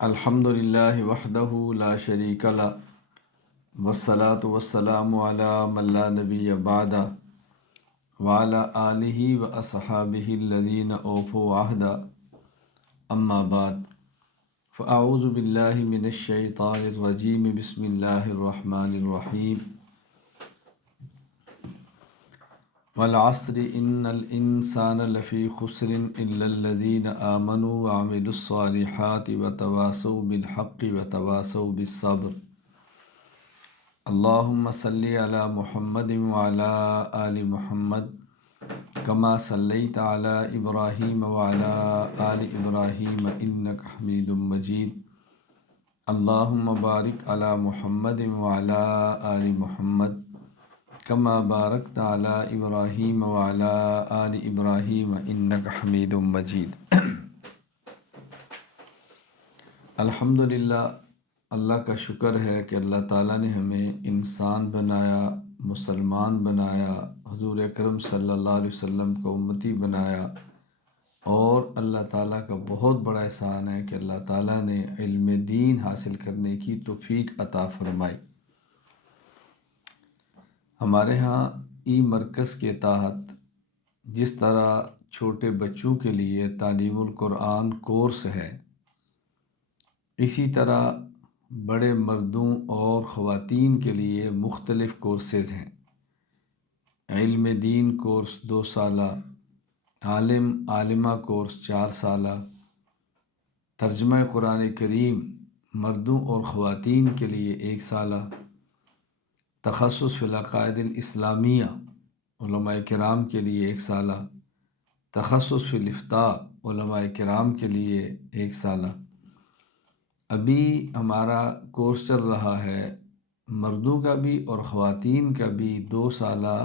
الحمد للہ وحدہ لا شریک لہ والصلاة والسلام علی من لا نبی بعدہ وعلی آلہ واصحابہ الذین اوفوا عہدہ اما بعد فاعوذ باللہ من الشیطان الرجیم بسم اللہ الرحمن الرحیم والعصر ان الانسان لفی خسر الا الذین آمنوا وعملوا الصالحات وتواصوا بالحق وتواصوا بالصبر اللہم صلی علی محمد وعلی آل محمد کما صلیت علی ابراہیم وعلی آل ابراہیم انک حمید مجید اللہم بارک علی محمد وعلی آل محمد کما بارکت علی ابراہیم وعلی آل ابراہیم انک حمید مجید۔ الحمدللہ، اللہ کا شکر ہے کہ اللہ تعالیٰ نے ہمیں انسان بنایا، مسلمان بنایا، حضور اکرم صلی اللہ علیہ وسلم کو امتی بنایا، اور اللہ تعالیٰ کا بہت بڑا احسان ہے کہ اللہ تعالیٰ نے علم دین حاصل کرنے کی توفیق عطا فرمائی۔ ہمارے ہاں ای مرکز کے تحت جس طرح چھوٹے بچوں کے لیے تعلیم القرآن کورس ہے، اسی طرح بڑے مردوں اور خواتین کے لیے مختلف کورسز ہیں۔ علم دین کورس 2 سالہ، عالم عالمہ کورس 4 سالہ، ترجمہ قرآن کریم مردوں اور خواتین کے لیے 1 سالہ، تخصص فی العقائد الاسلامیہ علماء کرام کے لیے 1 سالہ، تخصص فی الافتاء علماء کرام کے لیے 1 سالہ۔ ابھی ہمارا کورس چل رہا ہے مردوں کا بھی اور خواتین کا بھی 2 سالہ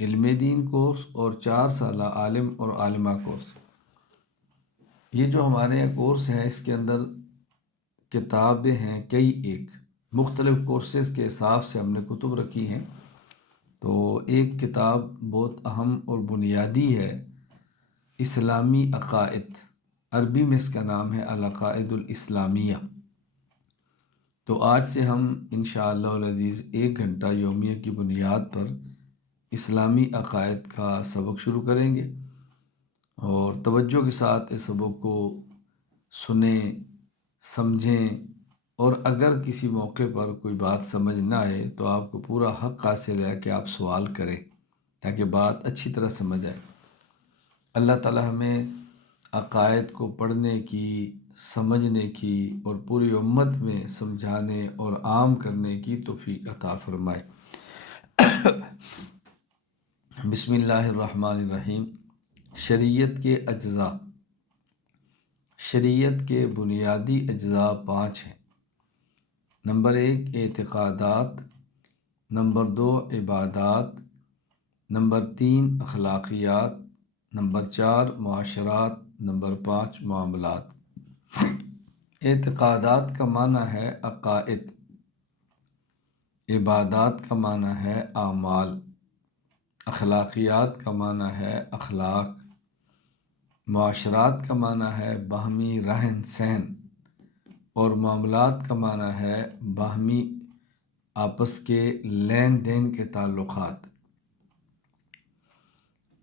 علم دین کورس اور 4 سالہ عالم اور عالمہ کورس۔ یہ جو ہمارے یہاں کورس ہے اس کے اندر کتابیں ہیں ایک مختلف کورسز کے حساب سے ہم نے کتب رکھی ہیں۔ تو ایک کتاب بہت اہم اور بنیادی ہے، اسلامی عقائد، عربی میں اس کا نام ہے العقائد الاسلامیہ۔ تو آج سے ہم انشاءاللہ العزیز 1 گھنٹہ یومیہ کی بنیاد پر اسلامی عقائد کا سبق شروع کریں گے، اور توجہ کے ساتھ اس سبق کو سنیں، سمجھیں، اور اگر کسی موقع پر کوئی بات سمجھ نہ آئے تو آپ کو پورا حق حاصل ہے کہ آپ سوال کریں تاکہ بات اچھی طرح سمجھ آئے۔ اللہ تعالی ہمیں عقائد کو پڑھنے کی، سمجھنے کی اور پوری امت میں سمجھانے اور عام کرنے کی توفیق عطا فرمائے۔ بسم اللہ الرحمن الرحیم۔ شریعت کے اجزاء۔ شریعت کے بنیادی اجزاء 5 ہیں۔ نمبر 1 اعتقادات، نمبر 2 عبادات، نمبر 3 اخلاقیات، نمبر 4 معاشرات، نمبر 5 معاملات۔ اعتقادات کا معنی ہے عقائد، عبادات کا معنی ہے اعمال، اخلاقیات کا معنی ہے اخلاق، معاشرات کا معنی ہے باہمی رہن سہن، اور معاملات کا معنی ہے باہمی آپس کے لین دین کے تعلقات۔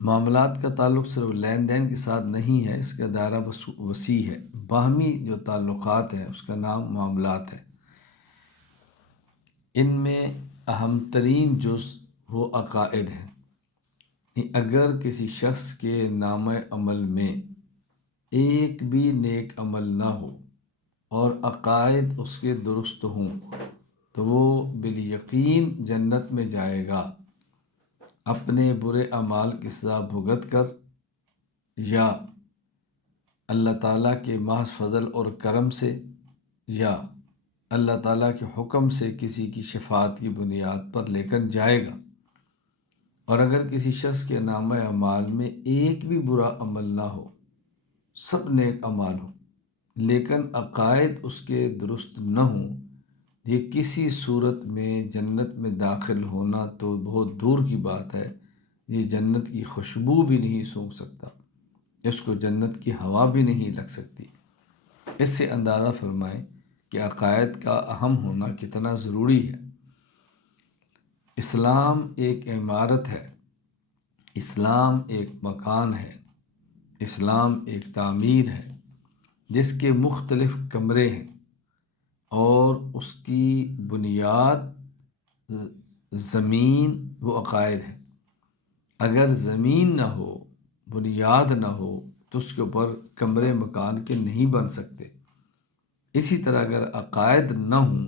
معاملات کا تعلق صرف لین دین کے ساتھ نہیں ہے، اس کا دائرہ وسیع ہے۔ باہمی جو تعلقات ہیں اس کا نام معاملات ہے۔ ان میں اہم ترین جز وہ عقائد ہیں۔ اگر کسی شخص کے نام عمل میں ایک بھی نیک عمل نہ ہو اور عقائد اس کے درست ہوں تو وہ بالیقین جنت میں جائے گا، اپنے برے اعمال کی سزا بھگت کر، یا اللہ تعالیٰ کے محض فضل اور کرم سے، یا اللہ تعالیٰ کے حکم سے کسی کی شفاعت کی بنیاد پر لے کر جائے گا۔ اور اگر کسی شخص کے نام اعمال میں ایک بھی برا عمل نہ ہو، سب نیک اعمال ہوں، لیکن عقائد اس کے درست نہ ہوں، یہ کسی صورت میں جنت میں داخل ہونا تو بہت دور کی بات ہے، یہ جنت کی خوشبو بھی نہیں سونگھ سکتا، اس کو جنت کی ہوا بھی نہیں لگ سکتی۔ اس سے اندازہ فرمائیں کہ عقائد کا اہم ہونا کتنا ضروری ہے۔ اسلام ایک عمارت ہے، اسلام ایک مکان ہے، اسلام ایک تعمیر ہے جس کے مختلف کمرے ہیں، اور اس کی بنیاد زمین و عقائد ہے۔ اگر زمین نہ ہو، بنیاد نہ ہو، تو اس کے اوپر کمرے مکان کے نہیں بن سکتے۔ اسی طرح اگر عقائد نہ ہوں،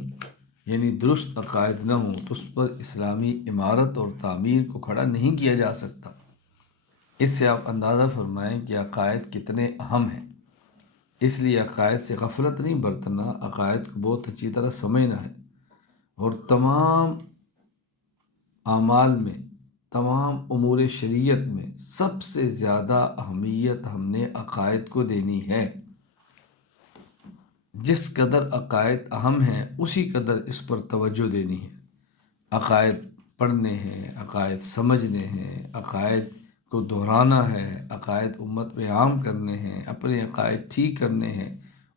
یعنی درست عقائد نہ ہوں، تو اس پر اسلامی عمارت اور تعمیر کو کھڑا نہیں کیا جا سکتا۔ اس سے آپ اندازہ فرمائیں کہ عقائد کتنے اہم ہیں۔ اس لیے عقائد سے غفلت نہیں برتنا، عقائد کو بہت اچھی طرح سمجھنا ہے، اور تمام اعمال میں، تمام امور شریعت میں سب سے زیادہ اہمیت ہم نے عقائد کو دینی ہے۔ جس قدر عقائد اہم ہیں اسی قدر اس پر توجہ دینی ہے۔ عقائد پڑھنے ہیں، عقائد سمجھنے ہیں، عقائد کو دہرانا ہے، عقائد امت میں عام کرنے ہیں، اپنے عقائد ٹھیک کرنے ہیں،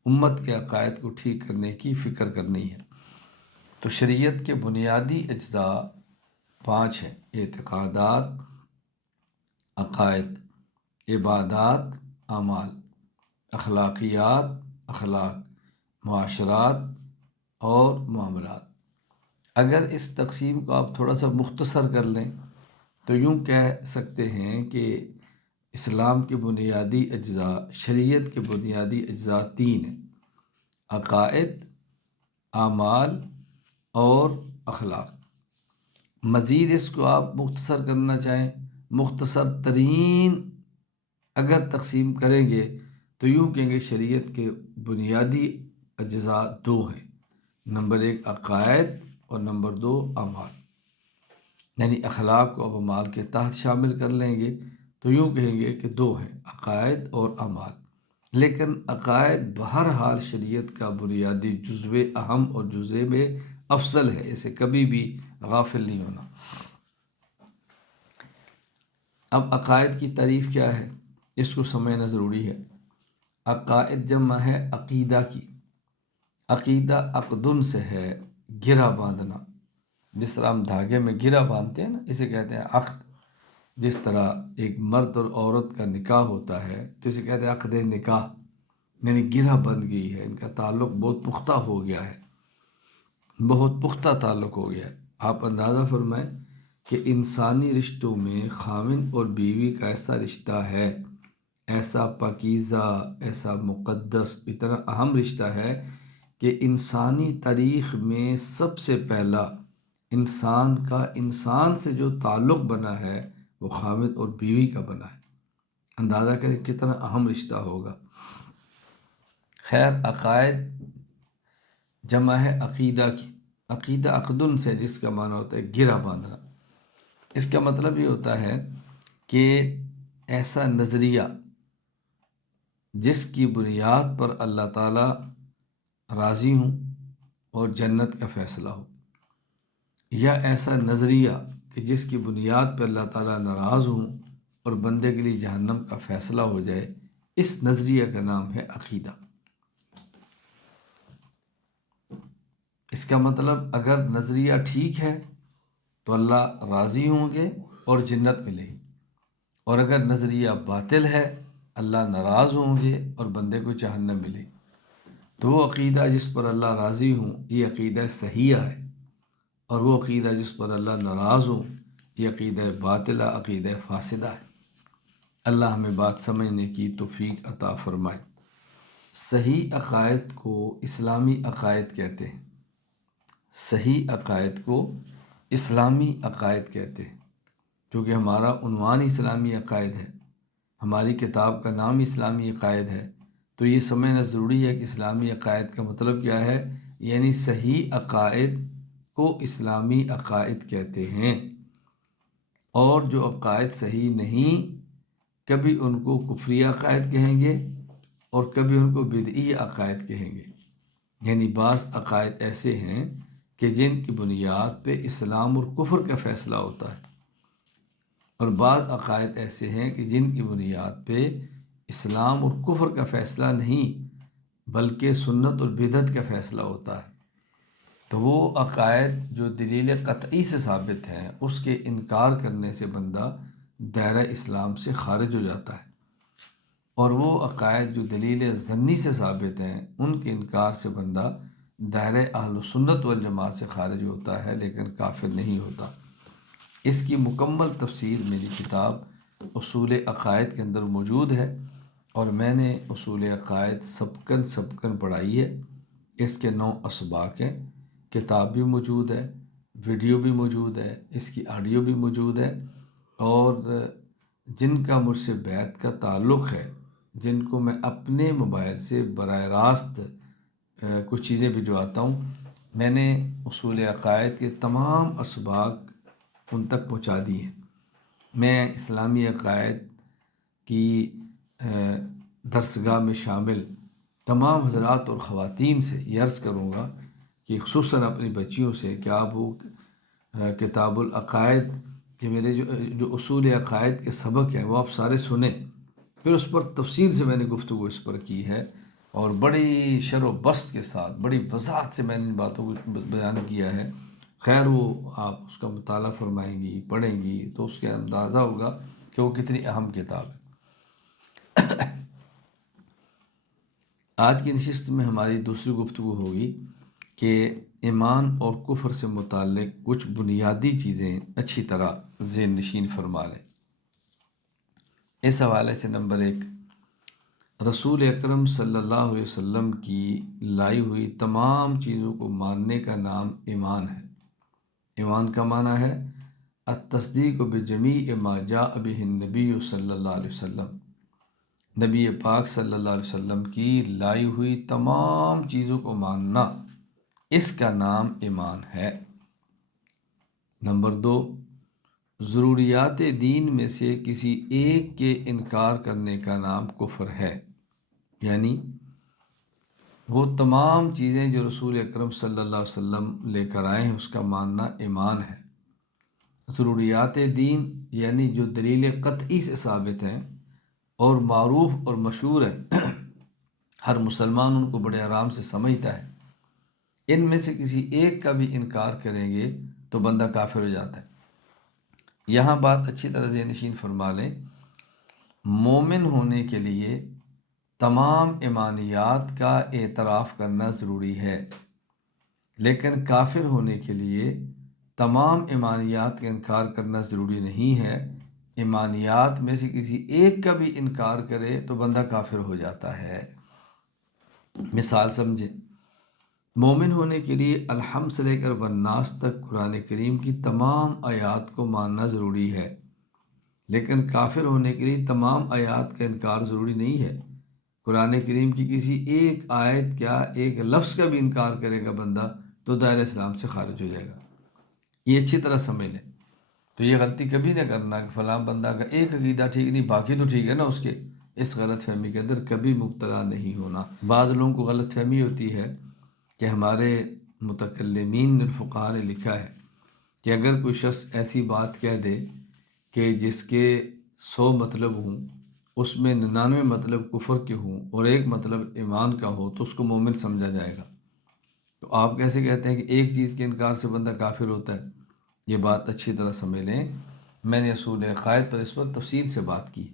امت کے عقائد کو ٹھیک کرنے کی فکر کرنی ہے۔ تو شریعت کے بنیادی اجزاء 5 ہیں: اعتقادات، عقائد، عبادات، اعمال، اخلاقیات، اخلاق، معاشرات اور معاملات۔ اگر اس تقسیم کو آپ تھوڑا سا مختصر کر لیں تو یوں کہہ سکتے ہیں کہ اسلام کے بنیادی اجزاء، شریعت کے بنیادی اجزاء 3 ہیں: عقائد، اعمال اور اخلاق۔ مزید اس کو آپ مختصر کرنا چاہیں، مختصر ترین اگر تقسیم کریں گے تو یوں کہیں گے شریعت کے بنیادی اجزاء 2 ہیں: نمبر 1 عقائد اور نمبر 2 اعمال۔ یعنی اخلاق کو اب اعمال کے تحت شامل کر لیں گے تو یوں کہیں گے کہ 2 ہیں: عقائد اور اعمال۔ لیکن عقائد بہرحال شریعت کا بنیادی جزو اہم اور جزو میں افضل ہے، اسے کبھی بھی غافل نہیں ہونا۔ اب عقائد کی تعریف کیا ہے، اس کو سمجھنا ضروری ہے۔ عقائد جمع ہے عقیدہ کی۔ عقیدہ عقدن سے ہے گرہ باندھنا، جس طرح ہم دھاگے میں گرہ باندھتے ہیں نا، اسے کہتے ہیں عقد۔ جس طرح ایک مرد اور عورت کا نکاح ہوتا ہے تو اسے کہتے ہیں عقد نکاح، یعنی گرہ بندھ گئی ہے، ان کا تعلق بہت پختہ ہو گیا ہے، بہت پختہ تعلق ہو گیا ہے۔ آپ اندازہ فرمائیں کہ انسانی رشتوں میں خاوند اور بیوی کا ایسا رشتہ ہے، ایسا پاکیزہ، ایسا مقدس، اتنا اہم رشتہ ہے کہ انسانی تاریخ میں سب سے پہلا انسان کا انسان سے جو تعلق بنا ہے وہ خاوند اور بیوی کا بنا ہے۔ اندازہ کریں کتنا اہم رشتہ ہوگا۔ خیر، عقائد جمع ہے عقیدہ کی۔ عقیدہ عقدن سے، جس کا معنی ہوتا ہے گرہ باندھنا۔ اس کا مطلب یہ ہوتا ہے کہ ایسا نظریہ جس کی بنیاد پر اللہ تعالیٰ راضی ہوں اور جنت کا فیصلہ ہو، یا ایسا نظریہ کہ جس کی بنیاد پر اللہ تعالیٰ ناراض ہوں اور بندے کے لیے جہنم کا فیصلہ ہو جائے، اس نظریہ کا نام ہے عقیدہ۔ اس کا مطلب اگر نظریہ ٹھیک ہے تو اللہ راضی ہوں گے اور جنت ملے گی، اور اگر نظریہ باطل ہے اللہ ناراض ہوں گے اور بندے کو جہنم ملے گی۔ تو وہ عقیدہ جس پر اللہ راضی ہوں یہ عقیدہ صحیحہ ہے، اور وہ عقیدہ جس پر اللہ ناراض ہوں یہ عقیدہ باطلہ، عقیدہ فاسدہ ہے۔ اللہ ہمیں بات سمجھنے کی توفیق عطا فرمائے۔ صحیح عقائد کو اسلامی عقائد کہتے ہیں۔ صحیح عقائد کو اسلامی عقائد کہتے ہیں، کیونکہ ہمارا عنوان اسلامی عقائد ہے، ہماری کتاب کا نام اسلامی عقائد ہے، تو یہ سمجھنا ضروری ہے کہ اسلامی عقائد کا مطلب کیا ہے۔ یعنی صحیح عقائد کو اسلامی عقائد کہتے ہیں، اور جو عقائد صحیح نہیں کبھی ان کو کفری عقائد کہیں گے اور کبھی ان کو بدعی عقائد کہیں گے۔ یعنی بعض عقائد ایسے ہیں کہ جن کی بنیاد پہ اسلام اور کفر کا فیصلہ ہوتا ہے، اور بعض عقائد ایسے ہیں کہ جن کی بنیاد پہ اسلام اور کفر کا فیصلہ نہیں بلکہ سنت اور بدعت کا فیصلہ ہوتا ہے۔ تو وہ عقائد جو دلیل قطعی سے ثابت ہیں اس کے انکار کرنے سے بندہ دائرہ اسلام سے خارج ہو جاتا ہے، اور وہ عقائد جو دلیل ظنی سے ثابت ہیں ان کے انکار سے بندہ دائرہ اہل سنت والجماعت سے خارج ہوتا ہے، لیکن کافر نہیں ہوتا۔ اس کی مکمل تفسیر میری کتاب اصول عقائد کے اندر موجود ہے، اور میں نے اصول عقائد سبکن پڑھائی ہے۔ اس کے 9 اسباق ہیں، کتاب بھی موجود ہے، ویڈیو بھی موجود ہے، اس کی آڈیو بھی موجود ہے، اور جن کا مجھ سے بیعت کا تعلق ہے، جن کو میں اپنے موبائل سے براہ راست کچھ چیزیں بھجواتا ہوں، میں نے اصول عقائد کے تمام اسباق ان تک پہنچا دی ہیں۔ میں اسلامی عقائد کی درسگاہ میں شامل تمام حضرات اور خواتین سے یہ عرض کروں گا کہ خصوصاً اپنی بچیوں سے کہ آپ وہ کتاب العقائد کہ میرے جو اصول عقائد کے سبق ہیں وہ آپ سارے سنیں، پھر اس پر تفصیل سے میں نے گفتگو اس پر کی ہے، اور بڑی شر و بست کے ساتھ بڑی وضاحت سے میں نے ان باتوں کو بیان کیا ہے۔ خیر وہ آپ اس کا مطالعہ فرمائیں گی، پڑھیں گی تو اس کے اندازہ ہوگا کہ وہ کتنی اہم کتاب ہے۔ آج کی نشست میں ہماری دوسری گفتگو ہوگی کہ ایمان اور کفر سے متعلق کچھ بنیادی چیزیں اچھی طرح ذہن نشین فرما لیں۔ اس حوالے سے نمبر 1، رسول اکرم صلی اللہ علیہ وسلم کی لائی ہوئی تمام چیزوں کو ماننے کا نام ایمان ہے۔ ایمان کا معنی ہے التصدیق بجمیع ما جاء بہ النبی صلی اللہ علیہ وسلم، نبی پاک صلی اللہ علیہ وسلم کی لائی ہوئی تمام چیزوں کو ماننا، اس کا نام ایمان ہے۔ نمبر 2، ضروریات دین میں سے کسی ایک کے انکار کرنے کا نام کفر ہے، یعنی وہ تمام چیزیں جو رسول اکرم صلی اللہ علیہ وسلم لے کر آئے ہیں اس کا ماننا ایمان ہے۔ ضروریات دین یعنی جو دلیل قطعی سے ثابت ہیں اور معروف اور مشہور ہے، ہر مسلمان ان کو بڑے آرام سے سمجھتا ہے، ان میں سے کسی ایک کا بھی انکار کریں گے تو بندہ کافر ہو جاتا ہے۔ یہاں بات اچھی طرح ذہن نشین فرما لیں، مومن ہونے کے لیے تمام ایمانیات کا اعتراف کرنا ضروری ہے، لیکن کافر ہونے کے لیے تمام ایمانیات کا انکار کرنا ضروری نہیں ہے۔ ایمانیات میں سے کسی ایک کا بھی انکار کرے تو بندہ کافر ہو جاتا ہے۔ مثال سمجھیں، مومن ہونے کے لیے الحمد سے لے کر والناس تک قرآن کریم کی تمام آیات کو ماننا ضروری ہے، لیکن کافر ہونے کے لیے تمام آیات کا انکار ضروری نہیں ہے۔ قرآن کریم کی کسی ایک آیت کیا ایک لفظ کا بھی انکار کرے گا بندہ تو دائرہ اسلام سے خارج ہو جائے گا۔ یہ اچھی طرح سمجھ لیں، تو یہ غلطی کبھی نہ کرنا کہ فلاں بندہ کا ایک عقیدہ ٹھیک نہیں باقی تو ٹھیک ہے نا اس کے، اس غلط فہمی کے اندر کبھی مبتلا نہیں ہونا۔ بعض لوگوں کو غلط فہمی ہوتی ہے کہ ہمارے متکلمین الفقہاء نے لکھا ہے کہ اگر کوئی شخص ایسی بات کہہ دے کہ جس کے 100 مطلب ہوں، اس میں 99 مطلب کفر کے ہوں اور ایک مطلب ایمان کا ہو تو اس کو مومن سمجھا جائے گا۔ تو آپ کیسے کہتے ہیں کہ ایک چیز کے انکار سے بندہ کافر ہوتا ہے؟ یہ بات اچھی طرح سمجھ لیں، میں نے اصول عقائد پر اس پر تفصیل سے بات کی۔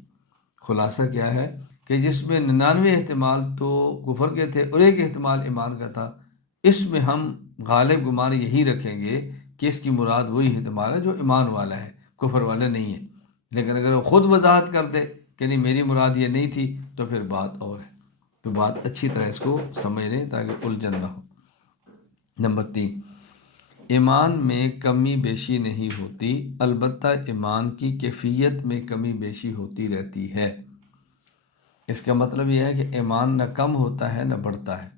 خلاصہ کیا ہے کہ جس میں 99 احتمال تو کفر کے تھے اور ایک احتمال ایمان کا تھا، اس میں ہم غالب گمان یہی رکھیں گے کہ اس کی مراد وہی احتمال ہے جو ایمان والا ہے، کفر والا نہیں ہے۔ لیکن اگر وہ خود وضاحت کر دے کہ نہیں میری مراد یہ نہیں تھی تو پھر بات اور ہے۔ تو بات اچھی طرح اس کو سمجھ لیں تاکہ الجھن نہ ہو۔ نمبر 3، ایمان میں کمی بیشی نہیں ہوتی، البتہ ایمان کی کیفیت میں کمی بیشی ہوتی رہتی ہے۔ اس کا مطلب یہ ہے کہ ایمان نہ کم ہوتا ہے نہ بڑھتا ہے،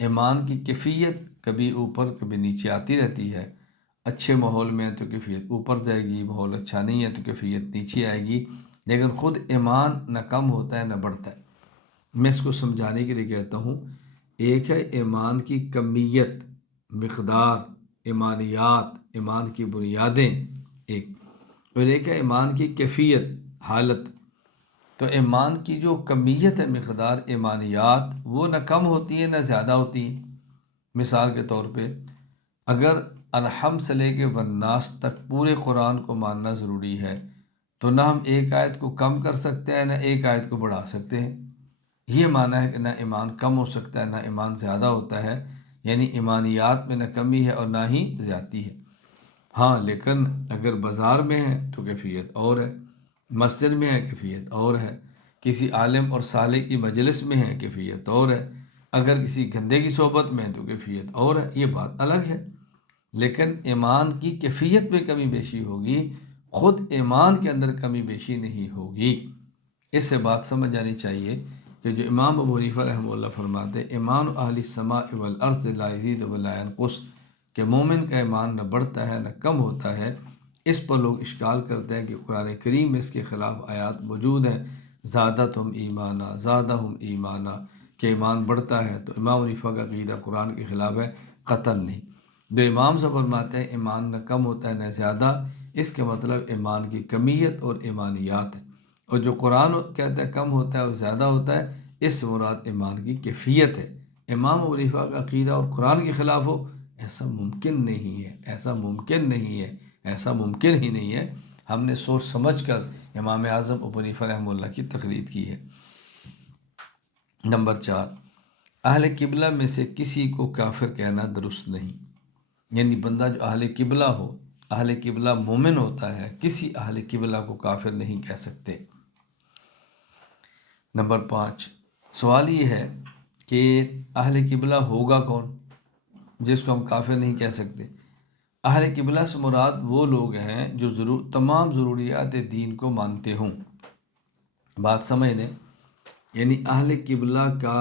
ایمان کی کیفیت کبھی اوپر کبھی نیچے آتی رہتی ہے۔ اچھے ماحول میں ہے تو کیفیت اوپر جائے گی، ماحول اچھا نہیں ہے تو کیفیت نیچے آئے گی، لیکن خود ایمان نہ کم ہوتا ہے نہ بڑھتا ہے۔ میں اس کو سمجھانے کے لیے کہتا ہوں، ایک ہے ایمان کی کمیت، مقدار، ایمانیات، ایمان کی بنیادیں ایک، اور ایک ہے ایمان کی کیفیت، حالت۔ تو ایمان کی جو کمیت ہے، مقدار ایمانیات، وہ نہ کم ہوتی ہے نہ زیادہ ہوتی ہیں۔ مثال کے طور پہ اگر الحم سے لے کے والناس تک پورے قرآن کو ماننا ضروری ہے، تو نہ ہم ایک آیت کو کم کر سکتے ہیں نہ ایک آیت کو بڑھا سکتے ہیں۔ یہ معنی ہے کہ نہ ایمان کم ہو سکتا ہے نہ ایمان زیادہ ہوتا ہے، یعنی ایمانیات میں نہ کمی ہے اور نہ ہی زیادتی ہے۔ ہاں لیکن اگر بازار میں ہے تو کیفیت اور ہے، مسجد میں ہے کیفیت اور ہے، کسی عالم اور صالح کی مجلس میں ہے کیفیت اور ہے، اگر کسی گندے کی صحبت میں ہے تو کیفیت اور ہے، یہ بات الگ ہے۔ لیکن ایمان کی کیفیت میں کمی بیشی ہوگی، خود ایمان کے اندر کمی بیشی نہیں ہوگی۔ اس سے بات سمجھ جانی چاہیے کہ جو امام ابو حنیفہ رحمہ اللہ فرماتے ایمان اہل السماء والارض لا یزید ولا ینقص، کہ مومن کا ایمان نہ بڑھتا ہے نہ کم ہوتا ہے، اس پر لوگ اشکال کرتے ہیں کہ قرآن کریم میں اس کے خلاف آیات موجود ہیں، زادتہم ایمانا زادہم ایمانا، کہ ایمان بڑھتا ہے۔ تو امام حنیفہ کا عقیدہ قرآن کے خلاف ہے؟ قطعاً نہیں۔ جو امام سے فرماتے ہیں ایمان نہ کم ہوتا ہے نہ زیادہ، اس کے مطلب ایمان کی کمیت اور ایمانیات ہے۔ اور جو قرآن کہتا ہے کم ہوتا ہے اور زیادہ ہوتا ہے، اس سے مراد ایمان کی کیفیت ہے۔ امام ابو حنیفہ کا عقیدہ اور قرآن کے خلاف ہو، ایسا ممکن نہیں ہے، ایسا ممکن نہیں ہے، ایسا ممکن ہی نہیں ہے۔ ہم نے سوچ سمجھ کر امام اعظم ابو حنیفہ رحمہ اللہ کی تقلید کی ہے۔ نمبر 4، اہل قبلہ میں سے کسی کو کافر کہنا درست نہیں، یعنی بندہ جو اہل قبلہ ہو، اہل قبلہ مومن ہوتا ہے، کسی اہل قبلہ کو کافر نہیں کہہ سکتے۔ نمبر 5، سوال یہ ہے کہ اہل قبلہ ہوگا کون جس کو ہم کافر نہیں کہہ سکتے؟ اہل قبلہ سے مراد وہ لوگ ہیں جو تمام ضروریات دین کو مانتے ہوں۔ بات سمجھ لیں، یعنی اہل قبلہ کا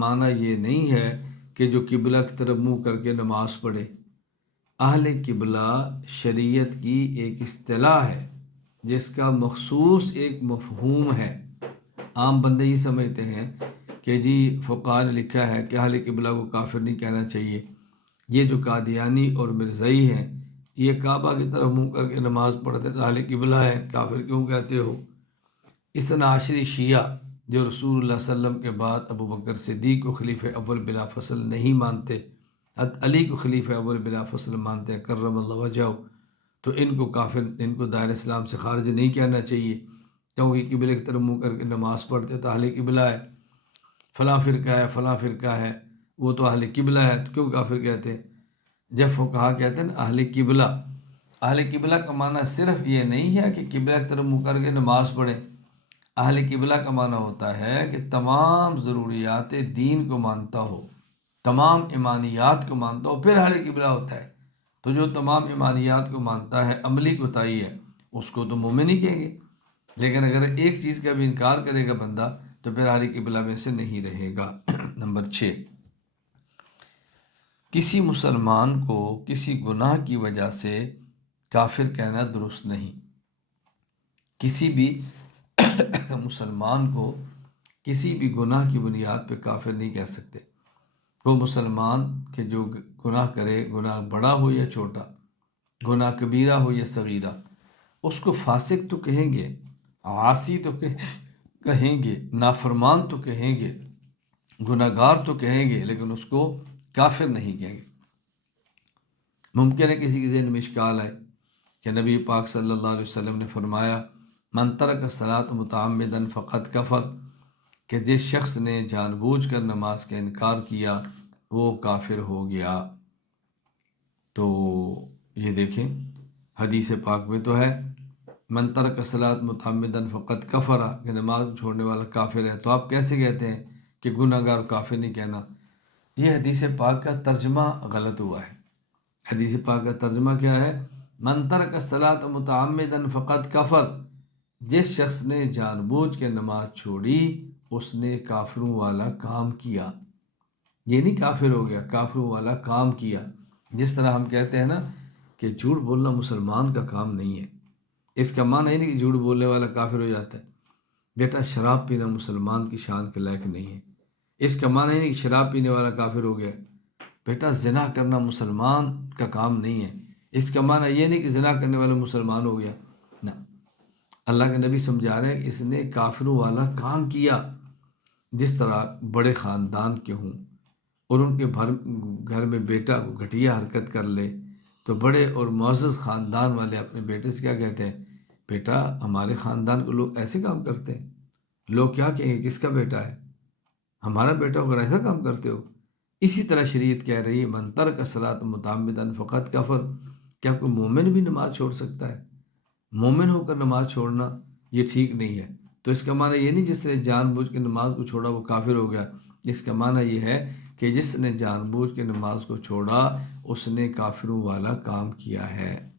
معنی یہ نہیں ہے کہ جو قبلہ کی طرف منہ کر کے نماز پڑھے۔ اہل قبلہ شریعت کی ایک اصطلاح ہے جس کا مخصوص ایک مفہوم ہے۔ عام بندے یہ سمجھتے ہیں کہ جی فقہاء نے لکھا ہے کہ اہل قبلہ کو کافر نہیں کہنا چاہیے، یہ جو قادیانی اور مرزائی ہیں یہ کعبہ کی طرف منہ کر کے نماز پڑھتے تو اہل قبلہ ہے، کافر کیوں کہتے ہو؟ اس طرح عاشری شیعہ جو رسول اللہ صلی اللہ علیہ وسلم کے بعد ابو بکر صدیق کو خلیفہ اول بلا فصل نہیں مانتے، حضرت علی کو خلیفہ اول بلا فصل مانتے ہیں کرم اللہ وجہہ، تو ان کو کافر، ان کو دائرہ اسلام سے خارج نہیں کہنا چاہیے، کیونکہ قبلے کی طرف منہ کر کے نماز پڑھتے تو اہل قبلہ ہے۔ فلاں فرقہ ہے فلاں فرقہ ہے وہ تو اہل قبلہ ہے، تو کیوں کافر کہتے ہیں؟ جب فقہا کہتے ہیں نا اہل قبلہ، اہل قبلہ کا معنی صرف یہ نہیں ہے کہ قبلہ کی طرف منہ کر کے نماز پڑھیں۔ اہل قبلہ کا معنی ہوتا ہے کہ تمام ضروریات دین کو مانتا ہو، تمام ایمانیات کو مانتا ہو، پھر اہل قبلہ ہوتا ہے۔ تو جو تمام ایمانیات کو مانتا ہے، عملی کوتاہی ہے، اس کو تو مومن ہی کہیں گے۔ لیکن اگر ایک چیز کا بھی انکار کرے گا بندہ تو پھر اہل قبلہ میں سے نہیں رہے گا۔ نمبر 6، کسی مسلمان کو کسی گناہ کی وجہ سے کافر کہنا درست نہیں۔ کسی بھی مسلمان کو کسی بھی گناہ کی بنیاد پہ کافر نہیں کہہ سکتے۔ وہ مسلمان کہ جو گناہ کرے، گناہ بڑا ہو یا چھوٹا، گناہ کبیرہ ہو یا صغیرہ، اس کو فاسق تو کہیں گے، عاصی تو کہیں گے، نافرمان تو کہیں گے، گناہ گار تو کہیں گے، لیکن اس کو کافر نہیں کہیں گے۔ ممکن ہے کسی کے ذہن میں اشکال ہے کہ نبی پاک صلی اللہ علیہ وسلم نے فرمایا من ترک الصلاۃ متعمدا فقد کفر، کہ جس شخص نے جان بوجھ کر نماز کا انکار کیا وہ کافر ہو گیا۔ تو یہ دیکھیں حدیث پاک میں تو ہے من ترک الصلاۃ متعمدا فقد کفر، کہ نماز چھوڑنے والا کافر ہے، تو آپ کیسے کہتے ہیں کہ گناہ گار کافر نہیں کہنا؟ یہ حدیث پاک کا ترجمہ غلط ہوا ہے۔ حدیث پاک کا ترجمہ کیا ہے؟ من ترک الصلاۃ متعمدا فقد کفر، جس شخص نے جان بوجھ کے نماز چھوڑی اس نے کافروں والا کام کیا۔ یہ نہیں کافر ہو گیا، کافروں والا کام کیا۔ جس طرح ہم کہتے ہیں نا کہ جھوٹ بولنا مسلمان کا کام نہیں ہے، اس کا معنی یہ نہیں کہ جھوٹ بولنے والا کافر ہو جاتا ہے۔ بیٹا شراب پینا مسلمان کی شان کے لائق نہیں ہے، اس کا معنی یہ نہیں کہ شراب پینے والا کافر ہو گیا۔ بیٹا زنا کرنا مسلمان کا کام نہیں ہے، اس کا معنی یہ نہیں کہ زنا کرنے والا مسلمان ہو گیا۔ نہ، اللہ کے نبی سمجھا رہے ہیں کہ اس نے کافروں والا کام کیا، جس طرح بڑے خاندان کے ہوں اور ان کے گھر میں بیٹا کو گھٹیا حرکت کر لے تو بڑے اور معزز خاندان والے اپنے بیٹے سے کیا کہتے ہیں، بیٹا ہمارے خاندان کے لوگ ایسے کام کرتے ہیں، لوگ کیا کہیں گے کس کا بیٹا ہے، ہمارا بیٹا اگر ایسا کام کرتے ہو۔ اسی طرح شریعت کہہ رہی ہے من ترک الصلاۃ متعمدا فقط کفر، کیا کوئی مومن بھی نماز چھوڑ سکتا ہے؟ مومن ہو کر نماز چھوڑنا یہ ٹھیک نہیں ہے۔ تو اس کا معنی یہ نہیں جس نے جان بوجھ کے نماز کو چھوڑا وہ کافر ہو گیا، اس کا معنی یہ ہے کہ جس نے جان بوجھ کے نماز کو چھوڑا اس نے کافروں والا کام کیا ہے۔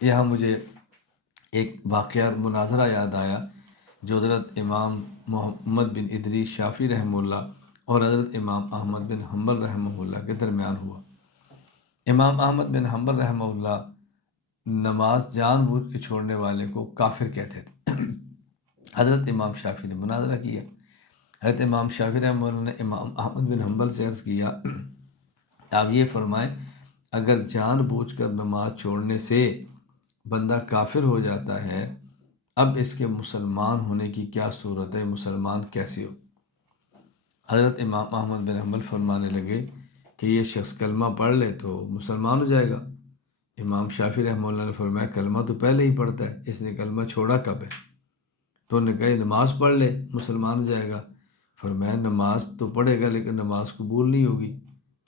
یہاں مجھے ایک واقعہ مناظرہ یاد آیا جو حضرت امام محمد بن ادریس شافعی رحمہ اللہ اور حضرت امام احمد بن حنبل رحمہ اللہ کے درمیان ہوا۔ امام احمد بن حنبل رحمہ اللہ نماز جان بوجھ کے چھوڑنے والے کو کافر کہتے تھے۔ حضرت امام شافعی نے مناظرہ کیا، حضرت امام شافعی رحمہ اللہ نے امام احمد بن حنبل سے عرض کیا آپ یہ فرمائیں اگر جان بوجھ کر نماز چھوڑنے سے بندہ کافر ہو جاتا ہے، اب اس کے مسلمان ہونے کی کیا صورت ہے، مسلمان کیسے ہو؟ حضرت امام احمد بن حنبل فرمانے لگے کہ یہ شخص کلمہ پڑھ لے تو مسلمان ہو جائے گا۔ امام شافعی رحمہ اللہ نے فرمایا کلمہ تو پہلے ہی پڑھتا ہے، اس نے کلمہ چھوڑا کب ہے؟ تو انہوں نے کہا نماز پڑھ لے مسلمان ہو جائے گا۔ فرمایا نماز تو پڑھے گا لیکن نماز قبول نہیں ہوگی،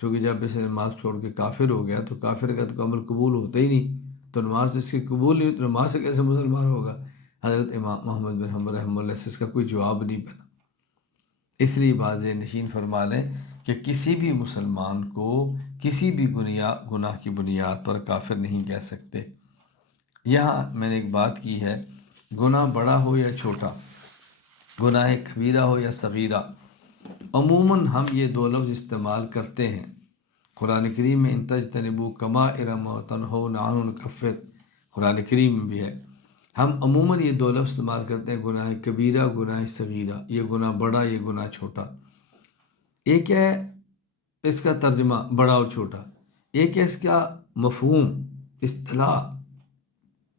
کیونکہ جب اس نے نماز چھوڑ کے کافر ہو گیا تو کافر کا تو عمل قبول ہوتا ہی نہیں، تو نماز اس کی قبول نہیں ہوئی تو نماز سے کیسے مسلمان ہوگا؟ حضرت امام محمد بن حنبل رحمہ اللہ سے اس کا کوئی جواب نہیں بنا۔ اس لیے واضح نشین فرما لیں کہ کسی بھی مسلمان کو کسی بھی گناہ کی بنیاد پر کافر نہیں کہہ سکتے۔ یہاں میں نے ایک بات کی ہے، گناہ بڑا ہو یا چھوٹا، گناہ کبیرہ ہو یا صغیرہ، عموماً ہم یہ دو لفظ استعمال کرتے ہیں۔ قرآن کریم میں ان تجتنبوا کبائر ما تنہون عنہ نکفر، قرآن کریم میں بھی ہے۔ ہم عموماً یہ دو لفظ استعمال کرتے ہیں، گناہ کبیرہ گناہ صغیرہ، یہ گناہ بڑا یہ گناہ چھوٹا۔ ایک ہے اس کا ترجمہ بڑا اور چھوٹا، ایک ہے اس کا مفہوم اصطلاح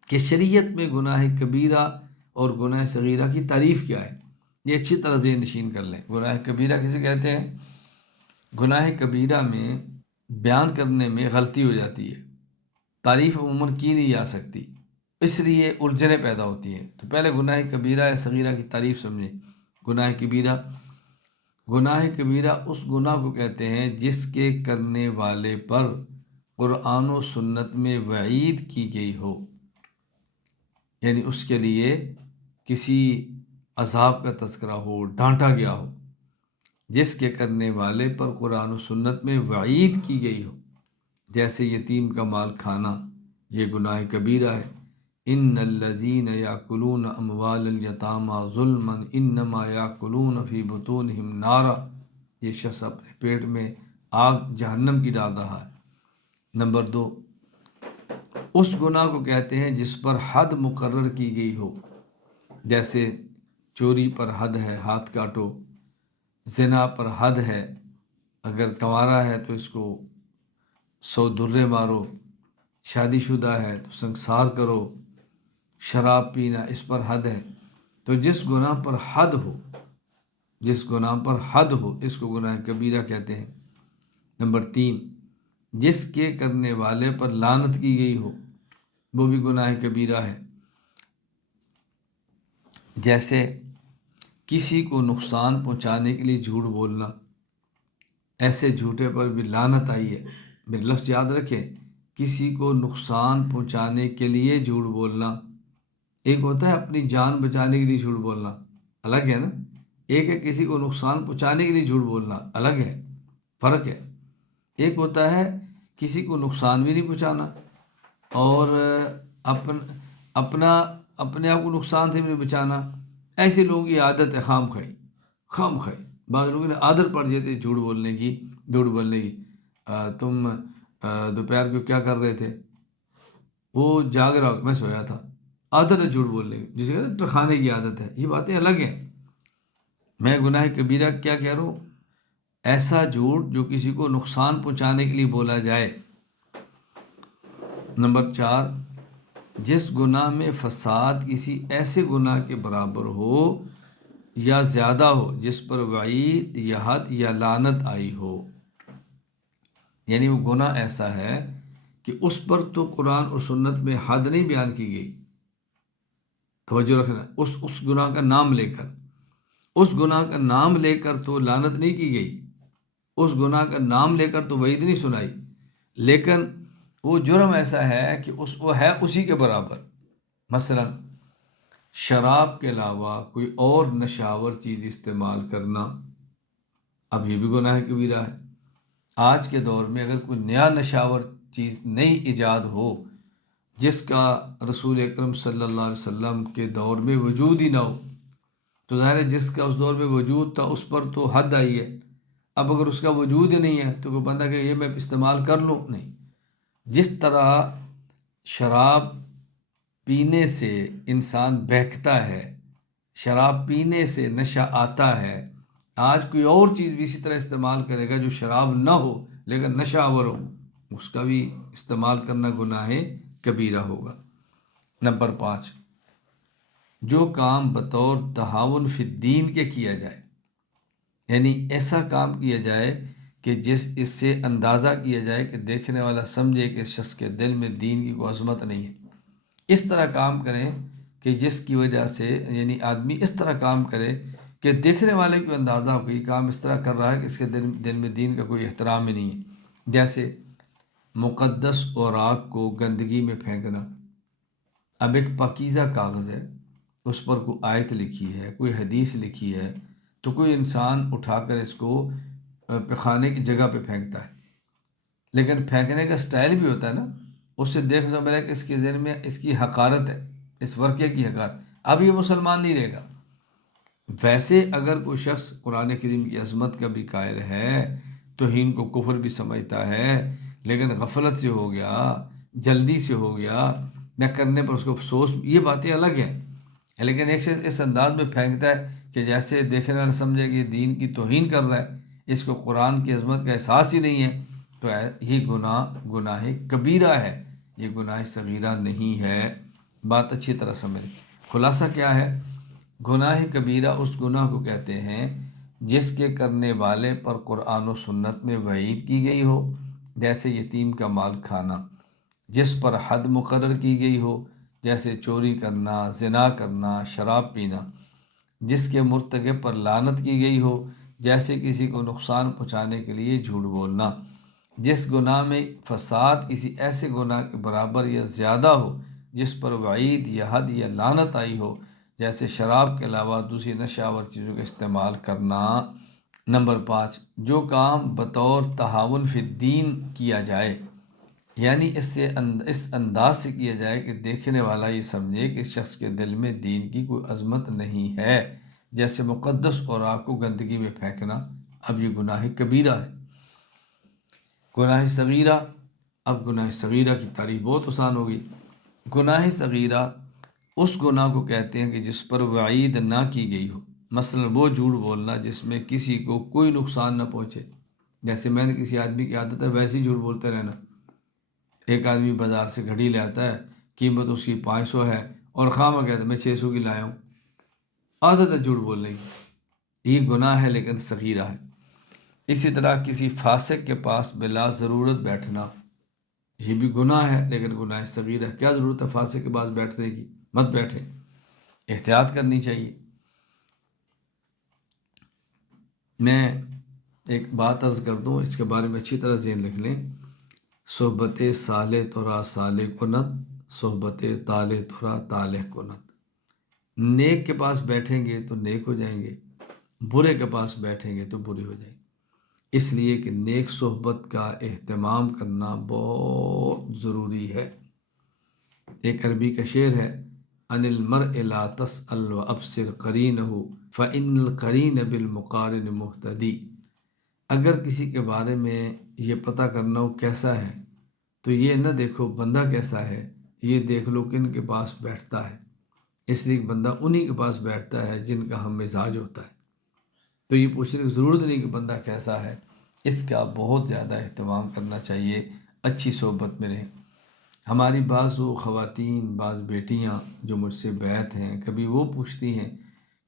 کہ شریعت میں گناہ کبیرہ اور گناہ صغیرہ کی تعریف کیا ہے، یہ اچھی طرح ذہن نشین کر لیں۔ گناہ کبیرہ کسے کہتے ہیں؟ گناہ کبیرہ میں بیان کرنے میں غلطی ہو جاتی ہے، تعریف عموماً کی نہیں جا سکتی، اس لیے الجھنیں پیدا ہوتی ہیں۔ تو پہلے گناہ کبیرہ یا صغیرہ کی تعریف سمجھیں۔ گناہ کبیرہ، گناہ کبیرہ اس گناہ کو کہتے ہیں جس کے کرنے والے پر قرآن و سنت میں وعید کی گئی ہو، یعنی اس کے لیے کسی عذاب کا تذکرہ ہو، ڈانٹا گیا ہو، جس کے کرنے والے پر قرآن و سنت میں وعید کی گئی ہو، جیسے یتیم کا مال کھانا، یہ گناہ کبیرہ ہے۔ ان الذین یاکلون اموال الیتامی ظلما انما یاکلون فی بطونہم نارا، یہ شخص اپنے پیٹ میں آگ جہنم کی ڈال رہا ہے۔ نمبر 2، اس گناہ کو کہتے ہیں جس پر حد مقرر کی گئی ہو، جیسے چوری پر حد ہے ہاتھ کاٹو، زنا پر حد ہے اگر کنوارا ہے تو اس کو 100 درے مارو، شادی شدہ ہے تو سنگسار کرو، شراب پینا اس پر حد ہے۔ تو جس گناہ پر حد ہو، جس گناہ پر حد ہو اس کو گناہ کبیرہ کہتے ہیں۔ نمبر 3، جس کے کرنے والے پر لعنت کی گئی ہو وہ بھی گناہ کبیرہ ہے، جیسے کسی کو نقصان پہنچانے کے لیے جھوٹ بولنا، ایسے جھوٹے پر بھی لعنت آئی ہے۔ میرے لفظ یاد رکھیں، کسی کو نقصان پہنچانے کے لیے جھوٹ بولنا، ایک ہوتا ہے اپنی جان بچانے کے لیے جھوٹ بولنا، الگ ہے نا، ایک ہے کسی کو نقصان پہنچانے کے لیے جھوٹ بولنا، الگ ہے، فرق ہے۔ ایک ہوتا ہے کسی کو نقصان بھی نہیں پہنچانا اور اپنے آپ کو نقصان سے بھی نہیں بچانا، ایسے لوگوں کی عادت ہے خام خواہی، بعض لوگوں نے عادت پڑ جاتی ہے جھوٹ بولنے کی۔ تم دوپہر کو کیا کر رہے تھے؟ وہ جاگ رہا ہو، میں سویا تھا، عادت ہے جھوٹ بولنے کی، جسے کہتے ہیں ٹرکھانے کی عادت ہے۔ یہ باتیں الگ ہیں۔ میں گناہ کبیرہ کیا کہہ رہا ہوں؟ ایسا جھوٹ جو کسی کو نقصان پہنچانے کے لیے بولا جائے۔ نمبر 4، جس گناہ میں فساد کسی ایسے گناہ کے برابر ہو یا زیادہ ہو جس پر وعید یا حد یا لعنت آئی ہو، یعنی وہ گناہ ایسا ہے کہ اس پر تو قرآن اور سنت میں حد نہیں بیان کی گئی، توجہ رکھنا، اس گناہ کا نام لے کر، اس گناہ کا نام لے کر تو لعنت نہیں کی گئی، اس گناہ کا نام لے کر تو وعید نہیں سنائی، لیکن وہ جرم ایسا ہے کہ وہ ہے اسی کے برابر۔ مثلا شراب کے علاوہ کوئی اور نشاور چیز استعمال کرنا، اب یہ بھی گناہ کبیرہ ہے۔ آج کے دور میں اگر کوئی نیا نشاور چیز نئی ایجاد ہو جس کا رسول اکرم صلی اللہ علیہ وسلم کے دور میں وجود ہی نہ ہو، تو ظاہر ہے جس کا اس دور میں وجود تھا اس پر تو حد آئی ہے۔ اب اگر اس کا وجود ہی نہیں ہے تو کوئی بندہ کہ یہ میں استعمال کر لوں، نہیں۔ جس طرح شراب پینے سے انسان بہکتا ہے، شراب پینے سے نشہ آتا ہے، آج کوئی اور چیز بھی اسی طرح استعمال کرے گا جو شراب نہ ہو لیکن نشہ آور ہو، اس کا بھی استعمال کرنا گناہ کبیرہ ہوگا۔ نمبر 5، جو کام بطور تعاون فی الدین کے کیا جائے، یعنی ایسا کام کیا جائے کہ اس سے اندازہ کیا جائے کہ دیکھنے والا سمجھے کہ اس شخص کے دل میں دین کی کوئی عظمت نہیں ہے، اس طرح کام کریں کہ جس کی وجہ سے، یعنی آدمی اس طرح کام کرے کہ دیکھنے والے کو اندازہ ہو کہ یہ کام اس طرح کر رہا ہے کہ اس کے دل میں دین کا کوئی احترام ہی نہیں ہے۔ جیسے مقدس اوراق کو گندگی میں پھینکنا۔ اب ایک پاکیزہ کاغذ ہے، اس پر کوئی آیت لکھی ہے، کوئی حدیث لکھی ہے، تو کوئی انسان اٹھا کر اس کو پخانے کی جگہ پہ پھینکتا ہے، لیکن پھینکنے کا سٹائل بھی ہوتا ہے نا، اس سے دیکھ سمجھ رہا ہے کہ اس کے ذہن میں اس کی حقارت ہے، اس ورقے کی حقارت، اب یہ مسلمان نہیں رہے گا۔ ویسے اگر کوئی شخص قرآن کریم کی عظمت کا بھی قائل ہے، توہین کو کفر بھی سمجھتا ہے، لیکن غفلت سے ہو گیا، جلدی سے ہو گیا، نہ کرنے پر اس کو افسوس، یہ باتیں الگ ہیں، لیکن ایک شخص اس انداز میں پھینکتا ہے کہ جیسے دیکھنے والا سمجھے کہ دین کی توہین کر رہا ہے، اس کو قرآن کی عظمت کا احساس ہی نہیں ہے، تو یہ گناہ کبیرہ ہے، یہ گناہ صغیرہ نہیں ہے۔ بات اچھی طرح سمجھ۔ خلاصہ کیا ہے؟ گناہ کبیرہ اس گناہ کو کہتے ہیں جس کے کرنے والے پر قرآن و سنت میں وعید کی گئی ہو، جیسے یتیم کا مال کھانا، جس پر حد مقرر کی گئی ہو، جیسے چوری کرنا، زنا کرنا، شراب پینا، جس کے مرتکب پر لعنت کی گئی ہو، جیسے کسی کو نقصان پہنچانے کے لیے جھوٹ بولنا، جس گناہ میں فساد کسی ایسے گناہ کے برابر یا زیادہ ہو جس پر وعید یا حد یا لعنت آئی ہو، جیسے شراب کے علاوہ دوسری نشہ آور چیزوں کا استعمال کرنا۔ نمبر 5، جو کام بطور تعاون فی الدین کیا جائے، یعنی اس انداز سے کیا جائے کہ دیکھنے والا یہ سمجھے کہ اس شخص کے دل میں دین کی کوئی عظمت نہیں ہے، جیسے مقدس اوراق کو گندگی میں پھینکنا، اب یہ گناہ کبیرہ ہے۔ گناہ صغیرہ، اب گناہ صغیرہ کی تعریف بہت آسان ہوگی۔ گناہ صغیرہ اس گناہ کو کہتے ہیں کہ جس پر وعید نہ کی گئی ہو، مثلا وہ جھوٹ بولنا جس میں کسی کو کوئی نقصان نہ پہنچے، جیسے میں نے کسی آدمی کی عادت ہے ویسے ہی جھوٹ بولتے رہنا۔ ایک آدمی بازار سے گھڑی لے آتا ہے، قیمت اس کی 500 ہے، اور خواہ کہتا ہے میں 600 کی لایا ہوں، عادت ہے جھوٹ بولنے کی، یہ گناہ ہے لیکن صغیرہ ہے۔ اسی طرح کسی فاسق کے پاس بلا ضرورت بیٹھنا، یہ بھی گناہ ہے لیکن گناہ صغیرہ ہے۔ کیا ضرورت ہے فاسق کے پاس بیٹھنے کی؟ مت بیٹھے، احتیاط کرنی چاہیے۔ میں ایک بات عرض کر دوں، اس کے بارے میں اچھی طرح ذہن رکھ لیں۔ صحبت صالح ترا صالح کنت، صحبت طالح ترا طالح کنت۔ نیک کے پاس بیٹھیں گے تو نیک ہو جائیں گے، برے کے پاس بیٹھیں گے تو برے ہو جائیں گے، اس لیے کہ نیک صحبت کا اہتمام کرنا بہت ضروری ہے۔ ایک عربی کا شعر ہے، ان المرء لا تسأل وابصر قرینہ فإن القرین بالمقارن مہتدی۔ اگر کسی کے بارے میں یہ پتہ کرنا ہو کیسا ہے تو یہ نہ دیکھو بندہ کیسا ہے، یہ دیکھ لو کن کے پاس بیٹھتا ہے، اس لیے بندہ انہی کے پاس بیٹھتا ہے جن کا ہم مزاج ہوتا ہے۔ تو یہ پوچھنے کی ضرورت نہیں کہ بندہ کیسا ہے، اس کا بہت زیادہ اہتمام کرنا چاہیے، اچھی صحبت میں رہیں۔ ہماری بعض وہ خواتین، بعض بیٹیاں جو مجھ سے بیعت ہیں، کبھی وہ پوچھتی ہیں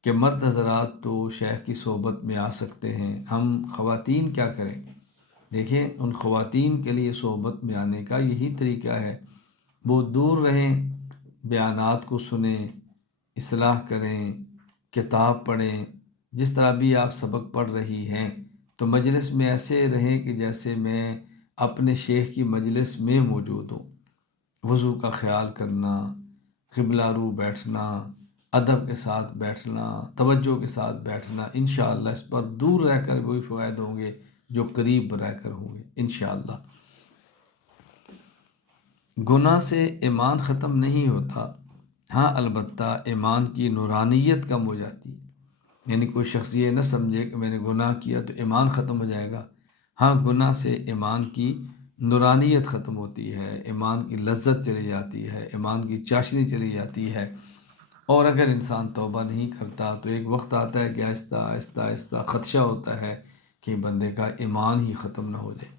کہ مرد حضرات تو شیخ کی صحبت میں آ سکتے ہیں، ہم خواتین کیا کریں؟ دیکھیں، ان خواتین کے لیے صحبت میں آنے کا یہی طریقہ ہے، وہ دور رہیں، بیانات کو سنیں، اصلاح کریں، کتاب پڑھیں، جس طرح بھی آپ سبق پڑھ رہی ہیں تو مجلس میں ایسے رہیں کہ جیسے میں اپنے شیخ کی مجلس میں موجود ہوں۔ وضو کا خیال کرنا، قبلہ رو بیٹھنا، ادب کے ساتھ بیٹھنا، توجہ کے ساتھ بیٹھنا، انشاءاللہ اس پر دور رہ کر وہی فوائد ہوں گے جو قریب رہ کر ہوں گے انشاءاللہ۔ گناہ سے ایمان ختم نہیں ہوتا، ہاں البتہ ایمان کی نورانیت کم ہو جاتی ہے۔ یعنی کوئی شخص یہ نہ سمجھے کہ میں نے گناہ کیا تو ایمان ختم ہو جائے گا۔ ہاں، گناہ سے ایمان کی نورانیت ختم ہوتی ہے، ایمان کی لذت چلی جاتی ہے، ایمان کی چاشنی چلی جاتی ہے، اور اگر انسان توبہ نہیں کرتا تو ایک وقت آتا ہے کہ آہستہ آہستہ آہستہ خدشہ ہوتا ہے کہ بندے کا ایمان ہی ختم نہ ہو جائے۔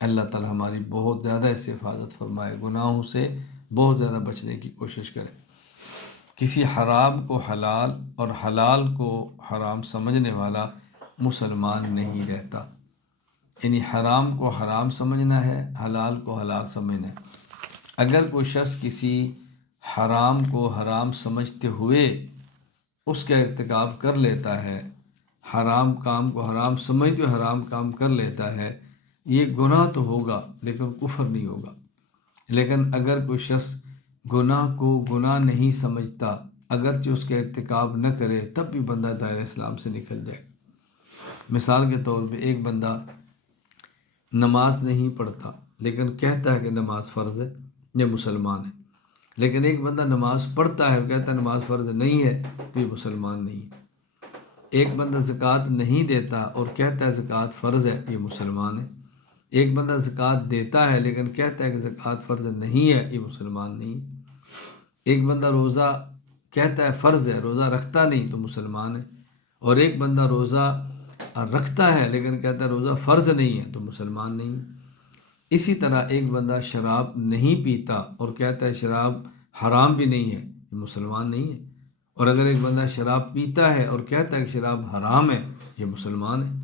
اللہ تعالی ہماری بہت زیادہ اس سے حفاظت فرمائے، گناہوں سے بہت زیادہ بچنے کی کوشش کرے۔ کسی حرام کو حلال اور حلال کو حرام سمجھنے والا مسلمان نہیں رہتا۔ یعنی حرام کو حرام سمجھنا ہے، حلال کو حلال سمجھنا ہے۔ اگر کوئی شخص کسی حرام کو حرام سمجھتے ہوئے اس کا ارتکاب کر لیتا ہے، حرام کام کو حرام سمجھتے ہوئے حرام کام کر لیتا ہے، یہ گناہ تو ہوگا لیکن کفر نہیں ہوگا۔ لیکن اگر کوئی شخص گناہ کو گناہ نہیں سمجھتا، اگرچہ اس کا ارتکاب نہ کرے، تب بھی بندہ دائرہ اسلام سے نکل جائے۔ مثال کے طور پہ ایک بندہ نماز نہیں پڑھتا لیکن کہتا ہے کہ نماز فرض ہے، یہ مسلمان ہے۔ لیکن ایک بندہ نماز پڑھتا ہے اور کہتا ہے نماز فرض نہیں ہے، تو یہ مسلمان نہیں ہے۔ ایک بندہ زکوٰۃ نہیں دیتا اور کہتا ہے زکوٰۃ فرض ہے، یہ مسلمان ہے۔ ایک بندہ زکوٰۃ دیتا ہے لیکن کہتا ہے کہ زکوٰۃ فرض نہیں ہے، یہ مسلمان نہیں ہے۔ ایک بندہ روزہ کہتا ہے فرض ہے، روزہ رکھتا نہیں، تو مسلمان ہے۔ اور ایک بندہ روزہ رکھتا ہے لیکن کہتا ہے روزہ فرض نہیں ہے، تو مسلمان نہیں ہے۔ اسی طرح ایک بندہ شراب نہیں پیتا اور کہتا ہے شراب حرام بھی نہیں ہے، یہ مسلمان نہیں ہے۔ اور اگر ایک بندہ شراب پیتا ہے اور کہتا ہے کہ شراب حرام ہے، یہ مسلمان ہے۔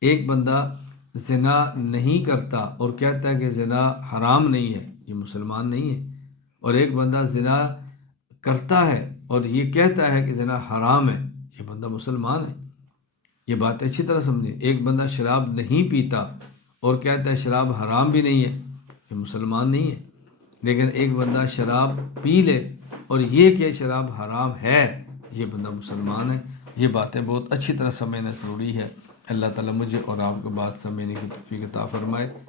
ایک بندہ زنا نہیں کرتا اور کہتا ہے کہ زنا حرام نہیں ہے، یہ مسلمان نہیں ہے۔ اور ایک بندہ زنا کرتا ہے اور یہ کہتا ہے کہ زنا حرام ہے، یہ بندہ مسلمان ہے۔ یہ بات اچھی طرح سمجھیں، ایک بندہ شراب نہیں پیتا اور کہتا ہے شراب حرام بھی نہیں ہے، یہ مسلمان نہیں ہے۔ لیکن ایک بندہ شراب پی لے اور یہ کہ شراب حرام ہے، یہ بندہ مسلمان ہے۔ یہ باتیں بہت اچھی طرح سمجھنا ضروری ہے۔ اللہ تعالیٰ مجھے اور آپ کو بات سمجھنے کی توفیق عطا فرمائے۔